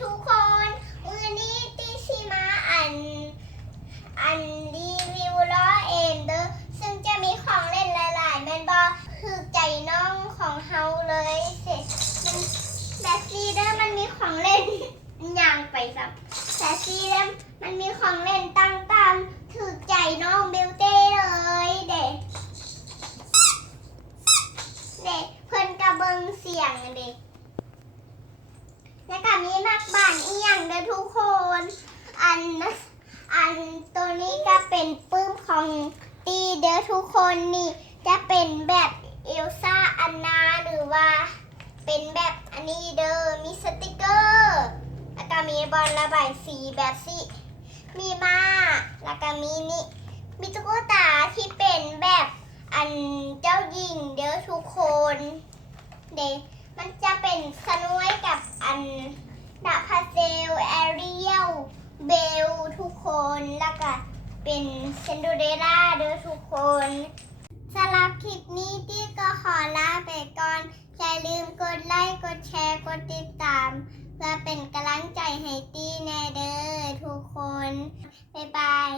ทุกคนมือนี้ติชิมาอัน อันรีวิวล้อเอ็นเดอร์ซึ่งจะมีของเล่นหลายๆแมนบอคือใจน้องของเฮาเลยเสร็จมันแบบซีเดอร์มันมีของเล่นอย่างไปสับแต่ซีเดอร์มันมีของเล่นต่างๆถือใจน้องบิวเต้เลยเด็กเด็กเพิ่นกระเบิงเสียงเด็ก ก็มีมักบ้านอีหยังเด้อทุกคน อันอันตัวนี้ก็เป็นปื้มของตีเด้อทุกคนนี่ จะเป็นแบบเอลซ่าอันนาหรือว่า เป็นแบบอันนี้เด้อมีสติกเกอร์แล้วก็มีบอลระบายสีแบบสีมีมาแล้วก็มีนี่มีตุ๊กตาที่เป็นแบบอันเจ้าหญิงเด้อทุกคน เด็กมันจะเป็นสนวยกับอัน ดาพาเซล แอเรียล เบล ทุกคน แล้วก็เป็นเซนโดเรล่าเด้อทุกคนสำหรับคลิปนี้ที่ก็ขอลาไปก่อน อย่าลืมกดไลค์ กดแชร์ กดติดตาม เพื่อเป็นกำลังใจให้ตี้แน่เด้อทุกคน บ๊ายบาย